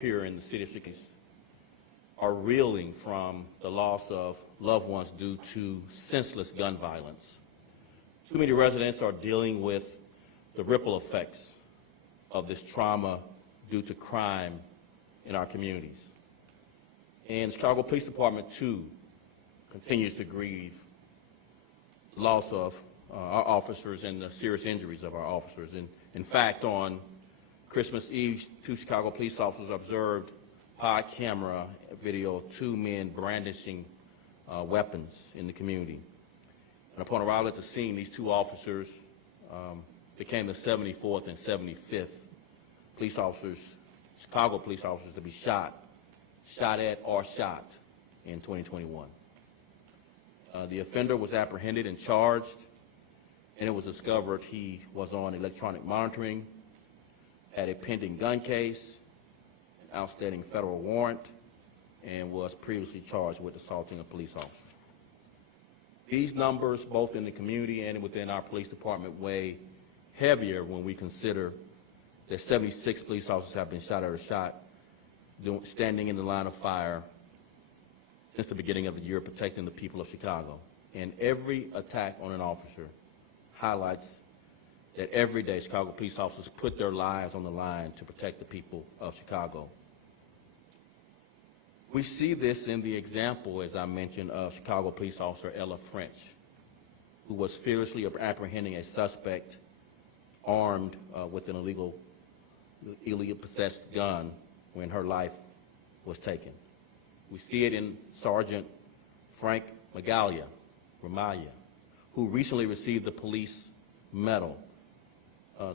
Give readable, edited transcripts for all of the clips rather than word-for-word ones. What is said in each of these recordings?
here in the city of Chicago are reeling from the loss of loved ones due to senseless gun violence. Too many residents are dealing with the ripple effects of this trauma due to crime in our communities. And Chicago Police Department, too, continues to grieve the loss of our officers and the serious injuries of our officers. And in fact, on Christmas Eve, 2 Chicago police officers observed pod camera video of 2 men brandishing weapons in the community. And upon arrival at the scene, these 2 officers became the 74th and 75th police officers, Chicago police officers, to be shot at or shot in 2021. The offender was apprehended and charged, and it was discovered he was on electronic monitoring, had a pending gun case, an outstanding federal warrant, and was previously charged with assaulting a police officer. These numbers, both in the community and within our police department, weigh heavier when we consider that 76 police officers have been shot or shot standing in the line of fire since the beginning of the year, protecting the people of Chicago. And every attack on an officer highlights that every day Chicago police officers put their lives on the line to protect the people of Chicago. We see this in the example, as I mentioned, of Chicago police officer Ella French, who was fearlessly apprehending a suspect armed with an illegally possessed gun when her life was taken. We see it in Sergeant Frank Ramaya, who recently received the Police Medal,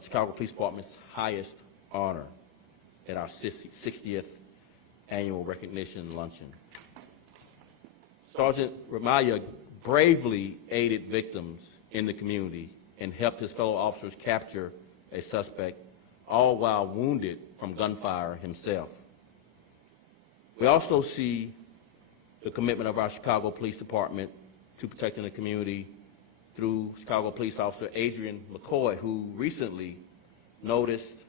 Chicago Police Department's highest honor, at our 60th annual recognition luncheon. Sergeant Ramaya bravely aided victims in the community and helped his fellow officers capture a suspect, all while wounded from gunfire himself. We also see the commitment of our Chicago Police Department to protecting the community through Chicago Police Officer Adrian McCoy, who recently noticed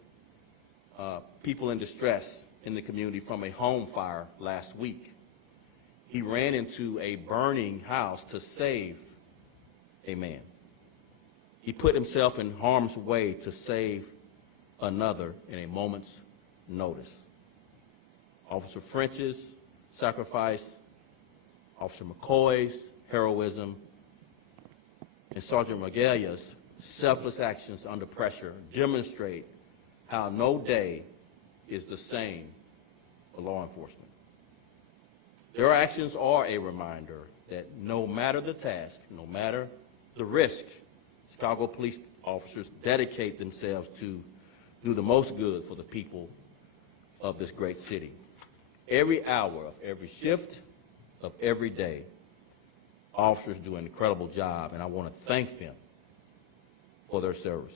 people in distress in the community from a home fire last week. He ran into a burning house to save a man. He put himself in harm's way to save another in a moment's notice. Officer French's sacrifice, Officer McCoy's heroism, and Sergeant Ramaya's selfless actions under pressure demonstrate how no day is the same for law enforcement. Their actions are a reminder that no matter the task, no matter the risk, Chicago police officers dedicate themselves to do the most good for the people of this great city. Every hour of every shift of every day, officers do an incredible job, and I want to thank them for their service.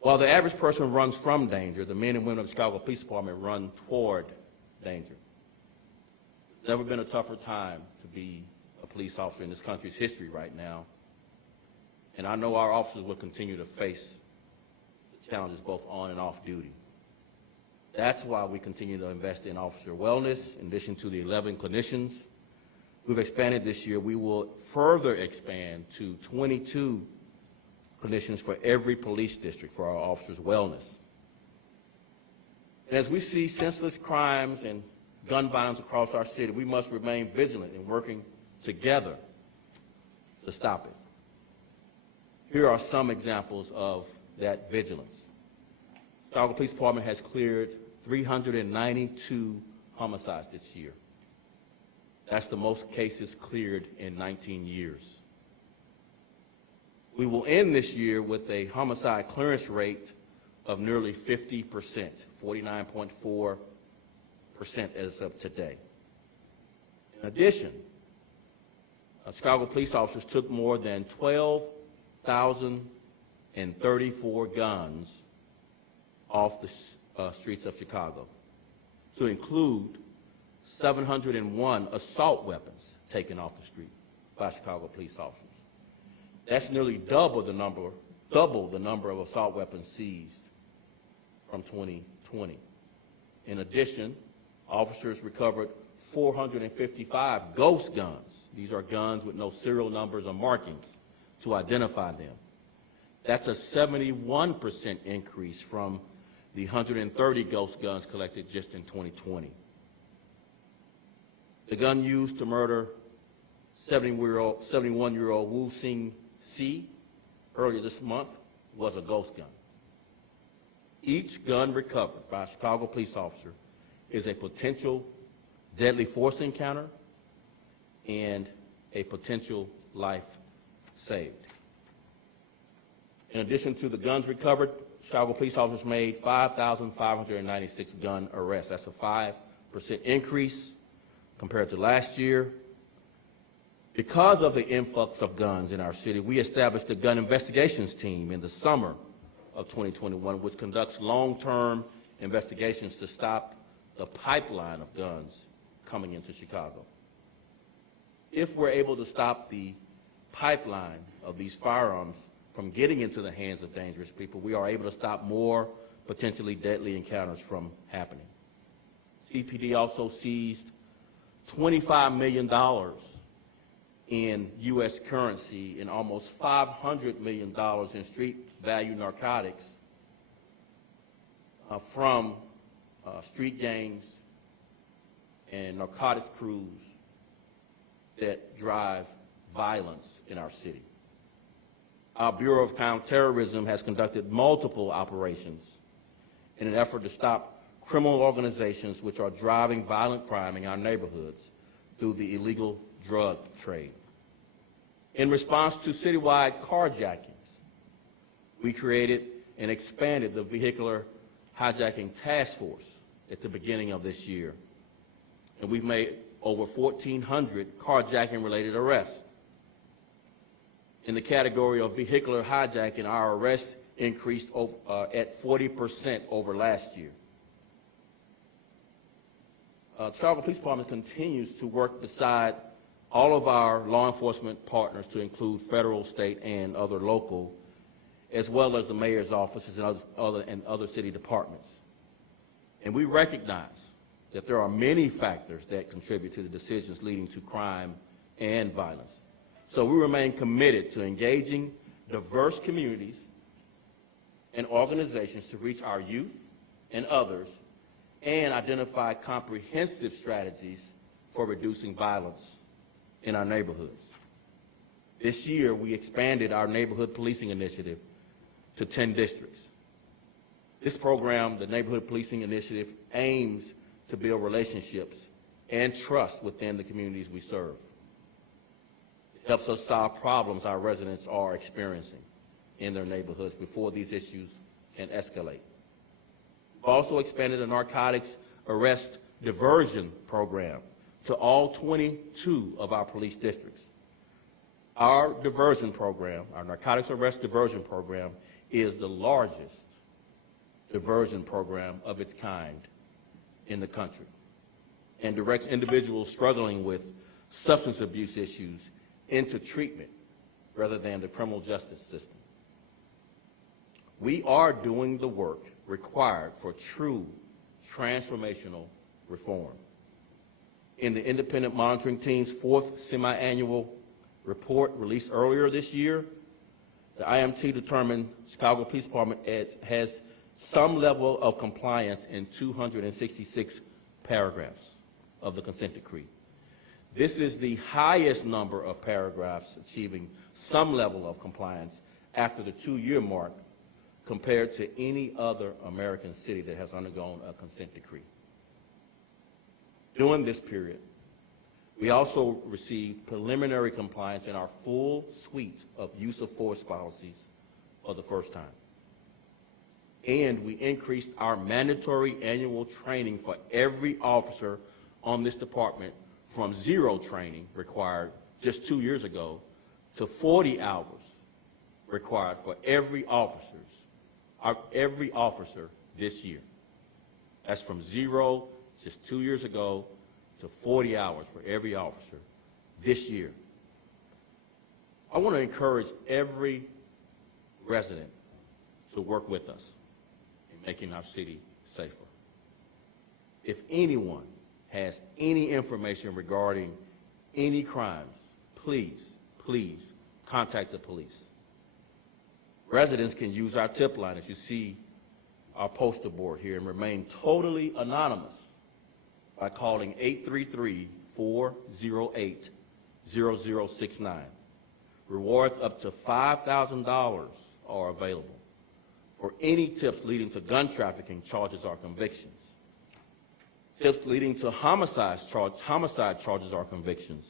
While the average person runs from danger, the men and women of the Chicago Police Department run toward danger. There's never been a tougher time to be a police officer in this country's history right now, and I know our officers will continue to face the challenges both on and off duty. That's why we continue to invest in officer wellness. In addition to the 11 clinicians we've expanded this year, we will further expand to 22 clinicians for every police district for our officers' wellness. And as we see senseless crimes and gun violence across our city, we must remain vigilant in working together to stop it. Here are some examples of that vigilance. The Chicago Police Department has cleared 392 homicides this year. That's the most cases cleared in 19 years. We will end this year with a homicide clearance rate of nearly 50%, 49.4% as of today. In addition, Chicago police officers took more than 12,034 guns off the streets of Chicago, to include 701 assault weapons taken off the street by Chicago police officers. That's nearly double the number of assault weapons seized from 2020. In addition, officers recovered 455 ghost guns. These are guns with no serial numbers or markings to identify them. That's a 71% increase from the 130 ghost guns collected just in 2020. The gun used to murder 71-year-old Wu Sing Si earlier this month was a ghost gun. Each gun recovered by a Chicago police officer is a potential deadly force encounter and a potential life saved. In addition to the guns recovered, Chicago police officers made 5,596 gun arrests. That's a 5% increase compared to last year. Because of the influx of guns in our city, we established the gun investigations team in the summer of 2021, which conducts long-term investigations to stop the pipeline of guns coming into Chicago. If we're able to stop the pipeline of these firearms from getting into the hands of dangerous people, we are able to stop more potentially deadly encounters from happening. CPD also seized $25 million in U.S. currency and almost $500 million in street value narcotics from street gangs and narcotics crews that drive violence in our city. Our Bureau of Counterterrorism has conducted multiple operations in an effort to stop criminal organizations which are driving violent crime in our neighborhoods through the illegal drug trade. In response to citywide carjackings, we created and expanded the Vehicular Hijacking Task Force at the beginning of this year. And we've made over 1,400 carjacking-related arrests. In the category of vehicular hijacking, our arrests increased at 40% over last year. The Chicago Police Department continues to work beside all of our law enforcement partners to include federal, state, and other local, as well as the mayor's offices and other city departments. And we recognize that there are many factors that contribute to the decisions leading to crime and violence. So we remain committed to engaging diverse communities and organizations to reach our youth and others and identify comprehensive strategies for reducing violence in our neighborhoods. This year, we expanded our neighborhood policing initiative to 10 districts. This program, the Neighborhood Policing Initiative, aims to build relationships and trust within the communities we serve. It helps us solve problems our residents are experiencing in their neighborhoods before these issues can escalate. We've also expanded the narcotics arrest diversion program to all 22 of our police districts. Our diversion program, our narcotics arrest diversion program, is the largest diversion program of its kind in the country and directs individuals struggling with substance abuse issues into treatment rather than the criminal justice system. We are doing the work required for true transformational reform. In the independent monitoring team's fourth semi-annual report released earlier this year, the IMT determined Chicago Police Department has some level of compliance in 266 paragraphs of the consent decree. This is the highest number of paragraphs achieving some level of compliance after the 2-year mark compared to any other American city that has undergone a consent decree. During this period, we also received preliminary compliance in our full suite of use of force policies for the first time. And we increased our mandatory annual training for every officer on this department from 0 training required just 2 years ago to 40 hours required for every officer this year. That's from 0 just 2 years ago to 40 hours for every officer this year. I want to encourage every resident to work with us in making our city safer. If anyone has any information regarding any crimes, please, please contact the police. Residents can use our tip line, as you see our poster board here, and remain totally anonymous by calling 833-408-0069. Rewards up to $5,000 are available for any tips leading to gun trafficking charges or convictions. Tips leading to homicide charges or convictions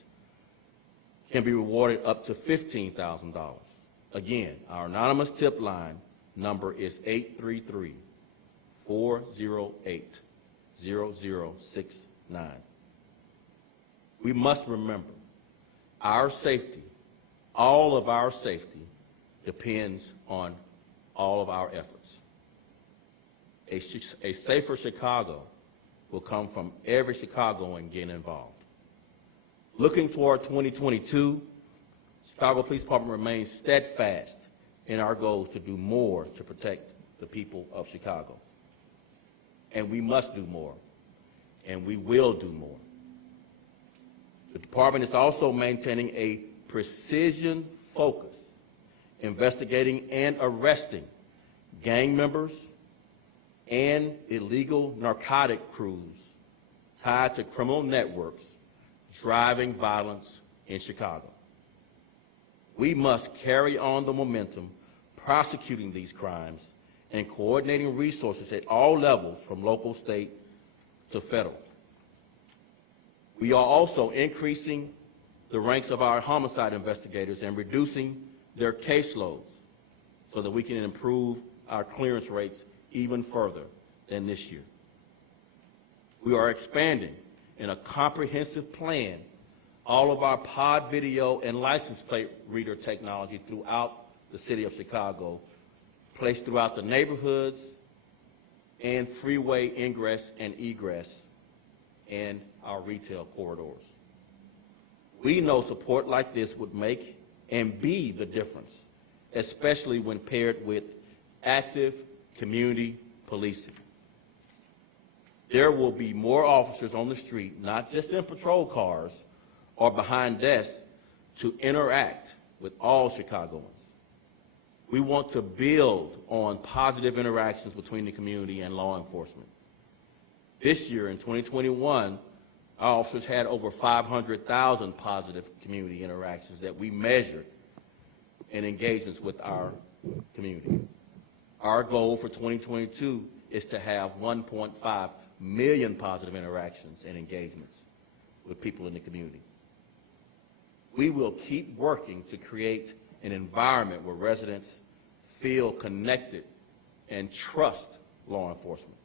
can be rewarded up to $15,000. Again, our anonymous tip line number is 833-408-0069. We must remember our safety, all of our safety, depends on all of our efforts. A safer Chicago will come from every Chicagoan getting involved. Looking toward 2022, Chicago Police Department remains steadfast in our goals to do more to protect the people of Chicago. And we must do more, and we will do more. The department is also maintaining a precision focus, investigating and arresting gang members and illegal narcotic crews tied to criminal networks driving violence in Chicago. We must carry on the momentum prosecuting these crimes and coordinating resources at all levels from local, state, to federal. We are also increasing the ranks of our homicide investigators and reducing their caseloads so that we can improve our clearance rates even further than this year. We are expanding in a comprehensive plan all of our pod video and license plate reader technology throughout the city of Chicago, placed throughout the neighborhoods and freeway ingress and egress and our retail corridors. We know support like this would make and be the difference, especially when paired with active community policing. There will be more officers on the street, not just in patrol cars or behind desks, to interact with all Chicagoans. We want to build on positive interactions between the community and law enforcement. This year, in 2021, our officers had over 500,000 positive community interactions that we measured in engagements with our community. Our goal for 2022 is to have 1.5 million positive interactions and engagements with people in the community. We will keep working to create an environment where residents feel connected and trust law enforcement.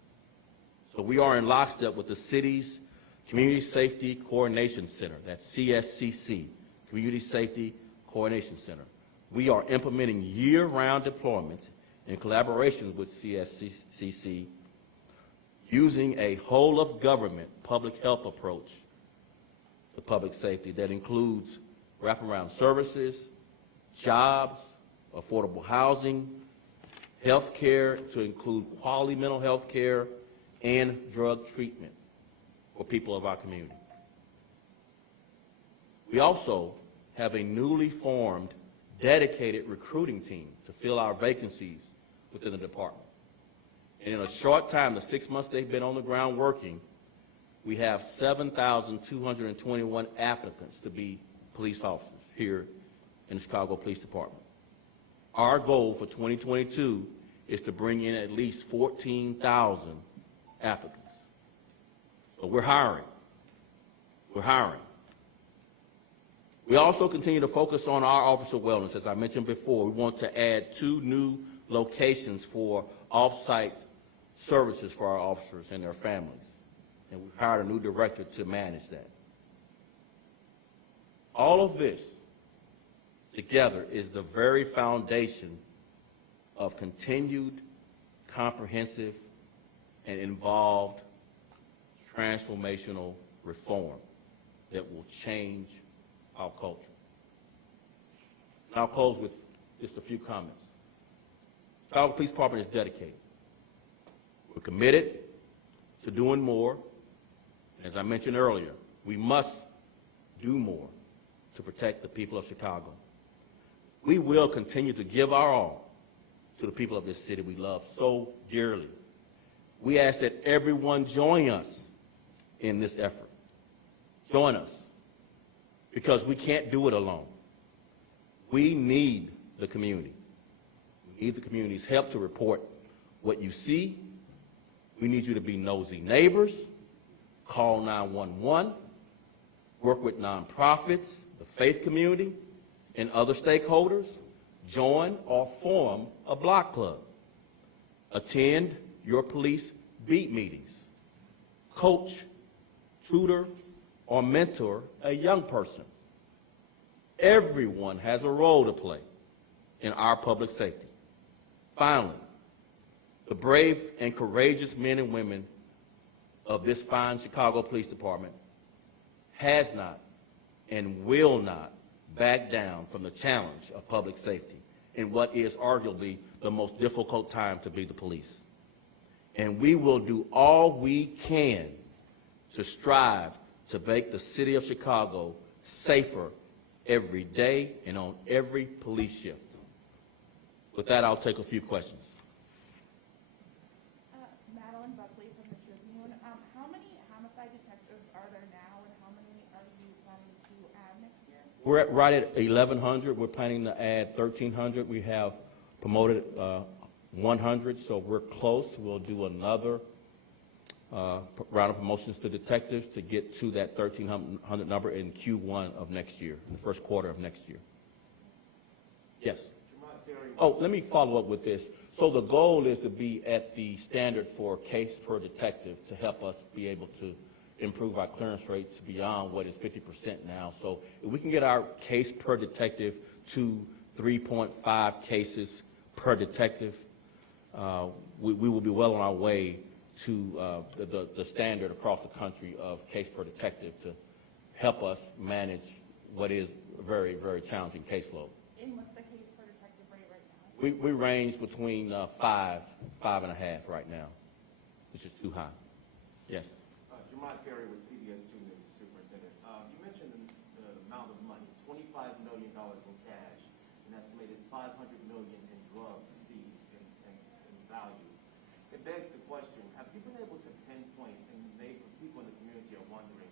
So we are in lockstep with the city's Community Safety Coordination Center, that's CSCC, Community Safety Coordination Center. We are implementing year-round deployments in collaboration with CSCC using a whole-of-government public health approach to public safety that includes wraparound services, jobs, affordable housing, health care to include quality mental health care, and drug treatment for people of our community. We also have a newly formed, dedicated recruiting team to fill our vacancies within the department. And in a short time, the 6 months they've been on the ground working, we have 7,221 applicants to be police officers here in the Chicago Police Department. Our goal for 2022 is to bring in at least 14,000 applicants. So we're hiring. We're hiring. We also continue to focus on our officer wellness. As I mentioned before, we want to add 2 new locations for off-site services for our officers and their families. And we've hired a new director to manage that. All of this together is the very foundation of continued, comprehensive, and involved transformational reform that will change our culture. And I'll close with just a few comments. Chicago Police Department is dedicated. We're committed to doing more As I mentioned earlier, we must do more to protect the people of Chicago. We will continue to give our all to the people of this city we love so dearly. We ask that everyone join us in this effort. Join us, because we can't do it alone. We need the community. We need the community's help to report what you see. We need you to be nosy neighbors, call 911, work with nonprofits, the faith community, and other stakeholders. Join or form a block club. Attend your police beat meetings. Coach, tutor, or mentor a young person. Everyone has a role to play in our public safety. Finally, the brave and courageous men and women of this fine Chicago Police Department has not and will not back down from the challenge of public safety in what is arguably the most difficult time to be the police. And we will do all we can to strive to make the city of Chicago safer every day and on every police shift. With that, I'll take a few questions. Madeline Buckley from the Tribune. How many homicide detectives are there now, and how many are you planning to add next year? We're right at 1,100. We're planning to add 1,300. We have promoted 100, so we're close. We'll do another round of promotions to detectives to get to that 1,300 number in Q1 of next year, in the first quarter of next year. Yes. Oh, let me follow up with this. So the goal is to be at the standard for case per detective to help us be able to improve our clearance rates beyond what is 50% now. So if we can get our case per detective to 3.5 cases per detective, we will be well on our way to the standard across the country of case per detective to help us manage what is a very, very challenging caseload. And what's the case per detective rate right now? We range between 5.5 right now, which is too high. Yes. Jamont Terry with CBS 2 News, Superintendent. You mentioned the amount of money, $25 million in cash, an estimated $500 million in drugs seized in value. It begs the question, have you been able to pinpoint, and maybe people in the community are wondering,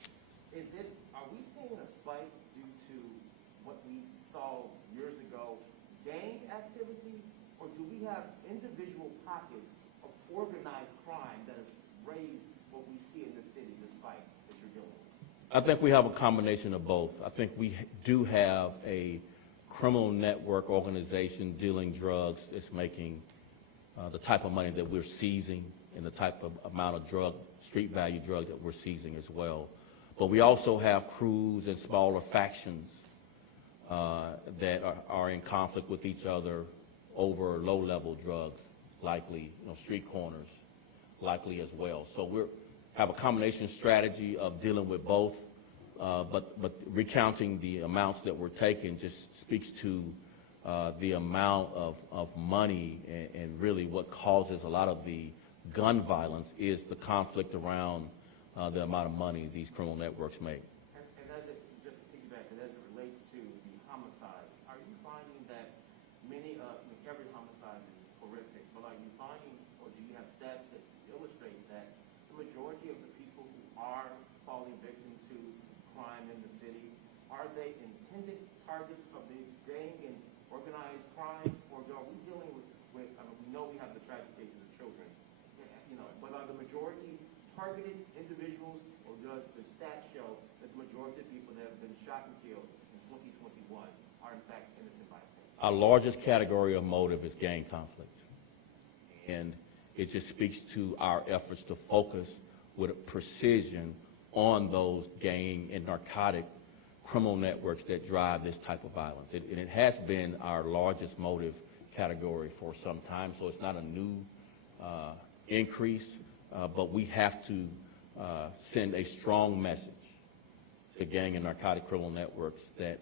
are we seeing a spike due to what we saw years ago, gang activity, or do we have individual pockets of organized crime that has raised what we see in the city, this fight that you're dealing with? I think we have a combination of both. I think we do have a criminal network organization dealing drugs that's making the type of money that we're seizing and the type of amount of drug, street value drug that we're seizing as well. But we also have crews and smaller factions that are in conflict with each other over low-level drugs, likely, street corners, likely as well. So we have a combination strategy of dealing with both, but recounting the amounts that we're taking just speaks to the amount of money and really what causes a lot of the gun violence is the conflict around the amount of money these criminal networks make. And as it, just to piggyback, and as it relates to the homicides, are you finding that many, every homicide is horrific, but are you finding, or do you have stats that illustrate that the majority of the people who are falling victim to crime in the city, are they intended targets of these gang and organized crimes, or are we dealing with we know we have the tragic cases of children, but are the majority targeted individuals, or does the stats show that the majority of people that have been shot and killed in 2021 are in fact innocent bystanders? Our largest category of motive is gang conflict. And it just speaks to our efforts to focus with precision on those gang and narcotic criminal networks that drive this type of violence. And it has been our largest motive category for some time, so it's not a new increase, but we have to send a strong message to gang and narcotic criminal networks that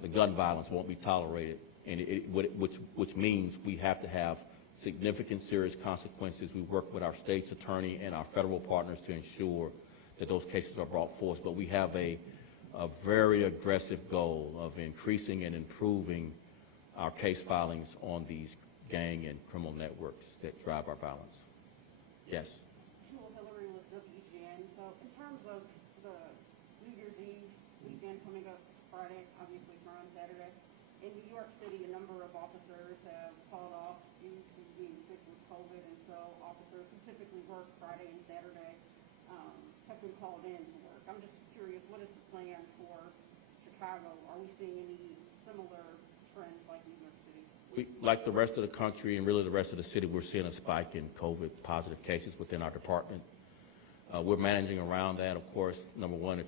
the gun violence won't be tolerated, and which means we have to have significant serious consequences. We work with our state's attorney and our federal partners to ensure that those cases are brought forth. But we have a very aggressive goal of increasing and improving our case filings on these gang and criminal networks that drive our violence. Yes. Jewel Hillary with WGN. So in terms of the New Year's Eve weekend coming up Friday, obviously we're on Saturday, in New York City, a number of officers have called off due to being sick with COVID, and so officers who typically work Friday and Saturday have been called in to work. I'm just curious, what is the plan for Chicago? Are we seeing any similar trends like New York City? Like the rest of the country and really the rest of the city, we're seeing a spike in COVID positive cases within our department. We're managing around that. Of course, number one, if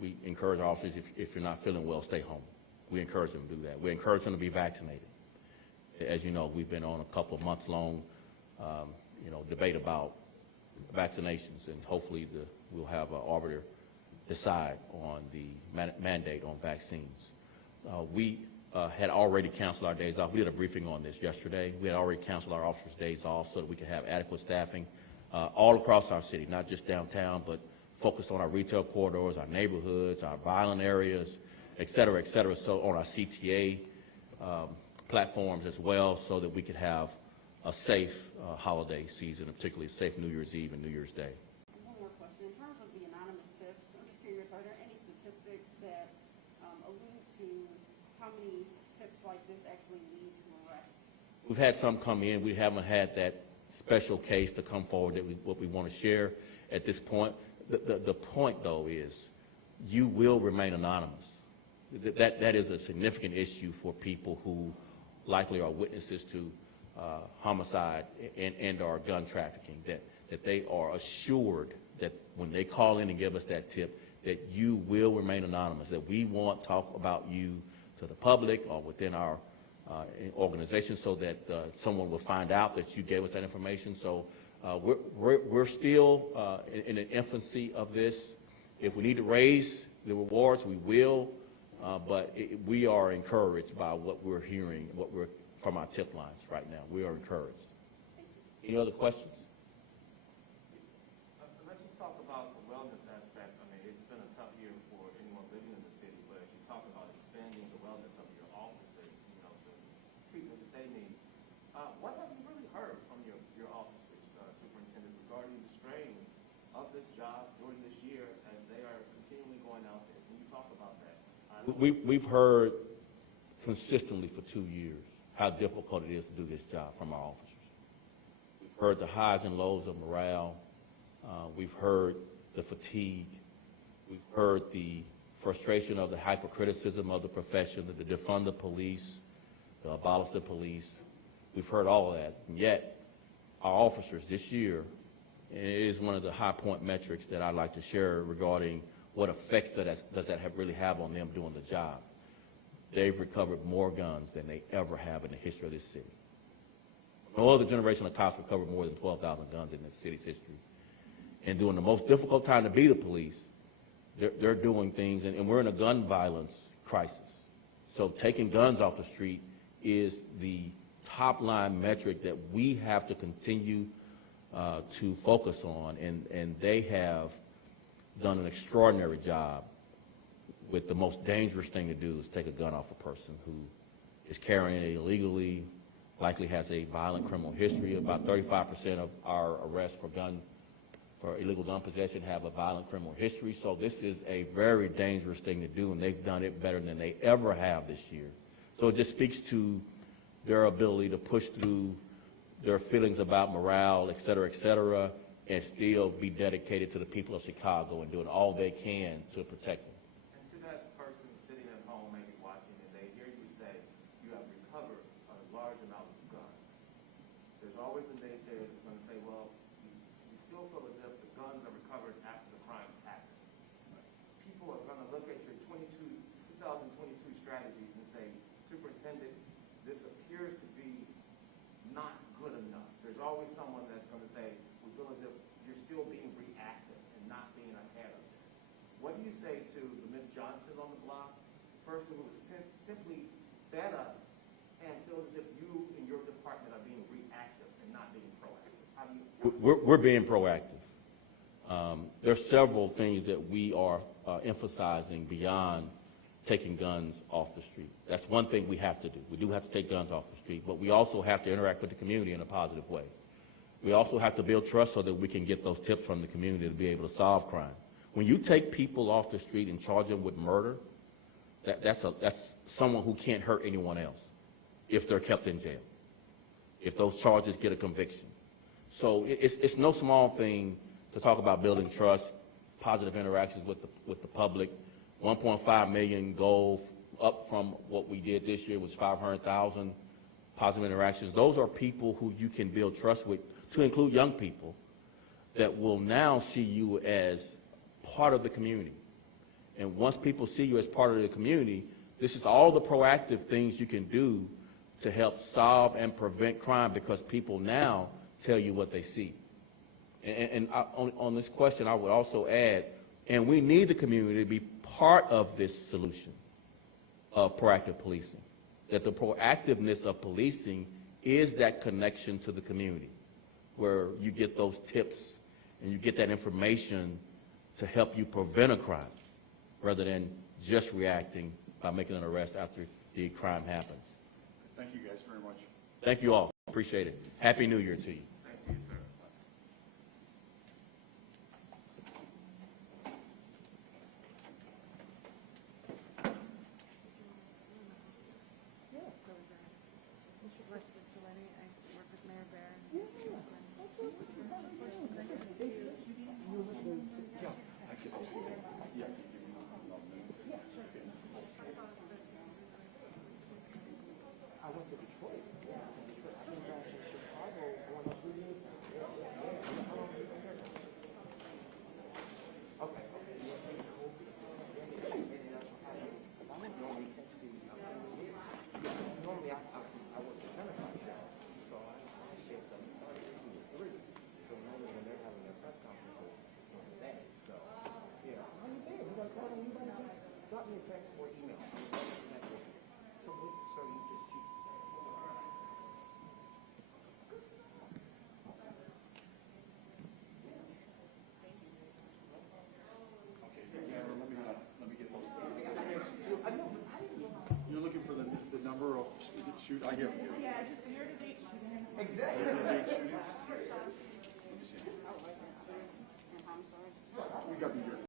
we encourage officers, if you're not feeling well, stay home. We encourage them to do that. We encourage them to be vaccinated. As you know, we've been on a couple of months long, debate about vaccinations, and hopefully we'll have an arbiter decide on the mandate on vaccines. We had already canceled our days off. We did a briefing on this yesterday. We had already canceled our officers' days off so that we could have adequate staffing all across our city, not just downtown, but focused on our retail corridors, our neighborhoods, our violent areas, et cetera, so on our CTA platforms as well, so that we could have a safe holiday season, and particularly a safe New Year's Eve and New Year's Day. And one more question. In terms of the anonymous tips, I'm just curious, are there any statistics that allude to how many tips like this actually lead to arrest? We've had some come in. We haven't had that special case to come forward that what we want to share at this point. The point, though, is you will remain anonymous. That is a significant issue for people who likely are witnesses to homicide and or gun trafficking, that they are assured that when they call in and give us that tip, that you will remain anonymous, that we won't talk about you to the public or within our organization, so that someone will find out that you gave us that information. So we're still in the infancy of this. If we need to raise the rewards, we will, but we are encouraged by what we're hearing, from our tip lines right now. We are encouraged. Any other questions? Let's just talk about the wellness aspect. I mean, it's been a tough year for anyone living in the city, but as you talk about expanding the wellness of your officers, the treatment that they need, what have you really heard from your officers, Superintendent, regarding the strains of this job during this year as they are continually going out there? Can you talk about that? We've heard consistently for 2 years how difficult it is to do this job from our officers. We've heard the highs and lows of morale. We've heard the fatigue. We've heard the frustration of the hypercriticism of the profession, the defund the police, the abolish the police. We've heard all of that. And yet, our officers this year, and it is one of the high point metrics that I'd like to share regarding what effects does that really have on them doing the job. They've recovered more guns than they ever have in the history of this city. No other generation of cops recovered more than 12,000 guns in this city's history. And during the most difficult time to be the police, they're doing things, and we're in a gun violence crisis. So taking guns off the street is the top line metric that we have to continue to focus on, and they have done an extraordinary job with the most dangerous thing to do is take a gun off a person who is carrying it illegally, likely has a violent criminal history. About 35% of our arrests for illegal gun possession have a violent criminal history. So this is a very dangerous thing to do, and they've done it better than they ever have this year. So it just speaks to their ability to push through their feelings about morale, et cetera, and still be dedicated to the people of Chicago and doing all they can to protect them. Always a naysayer that's going to say, well, you still feel as if the guns are recovered after the crime happened. People are going to look at your 2022 strategies and say, Superintendent, this appears to be not good enough. There's always someone that's going to say, we feel as if you're still being reactive and not being ahead of this. What do you say to the Ms. Johnson on the block, the person who is simply fed up and feels as if you and your department are being reactive and not being proactive? How do you? We're being proactive. there are several things that we are emphasizing beyond taking guns off the street. That's one thing we have to do. We do have to take guns off the street, but we also have to interact with the community in a positive way. We also have to build trust so that we can get those tips from the community to be able to solve crime. When you take people off the street and charge them with murder, that's someone who can't hurt anyone else if they're kept in jail, if those charges get a conviction. So it's no small thing to talk about building trust, positive interactions with the public. 1.5 million goal up from what we did this year was 500,000 positive interactions. Those are people who you can build trust with, to include young people that will now see you as part of the community. And once people see you as part of the community, this is all the proactive things you can do to help solve and prevent crime, because people now tell you what they see. On this question, I would also add, and we need the community to be part of this solution of proactive policing, that the proactiveness of policing is that connection to the community, where you get those tips and you get that information to help you prevent a crime, rather than just reacting by making an arrest after the crime happens. Thank you guys very much. Thank you all. Appreciate it. Happy New Year to you. Thank you, sir. You're looking for the number of shoot, I get it. Yeah, just year-to-date shooting. Year-to-date shootings.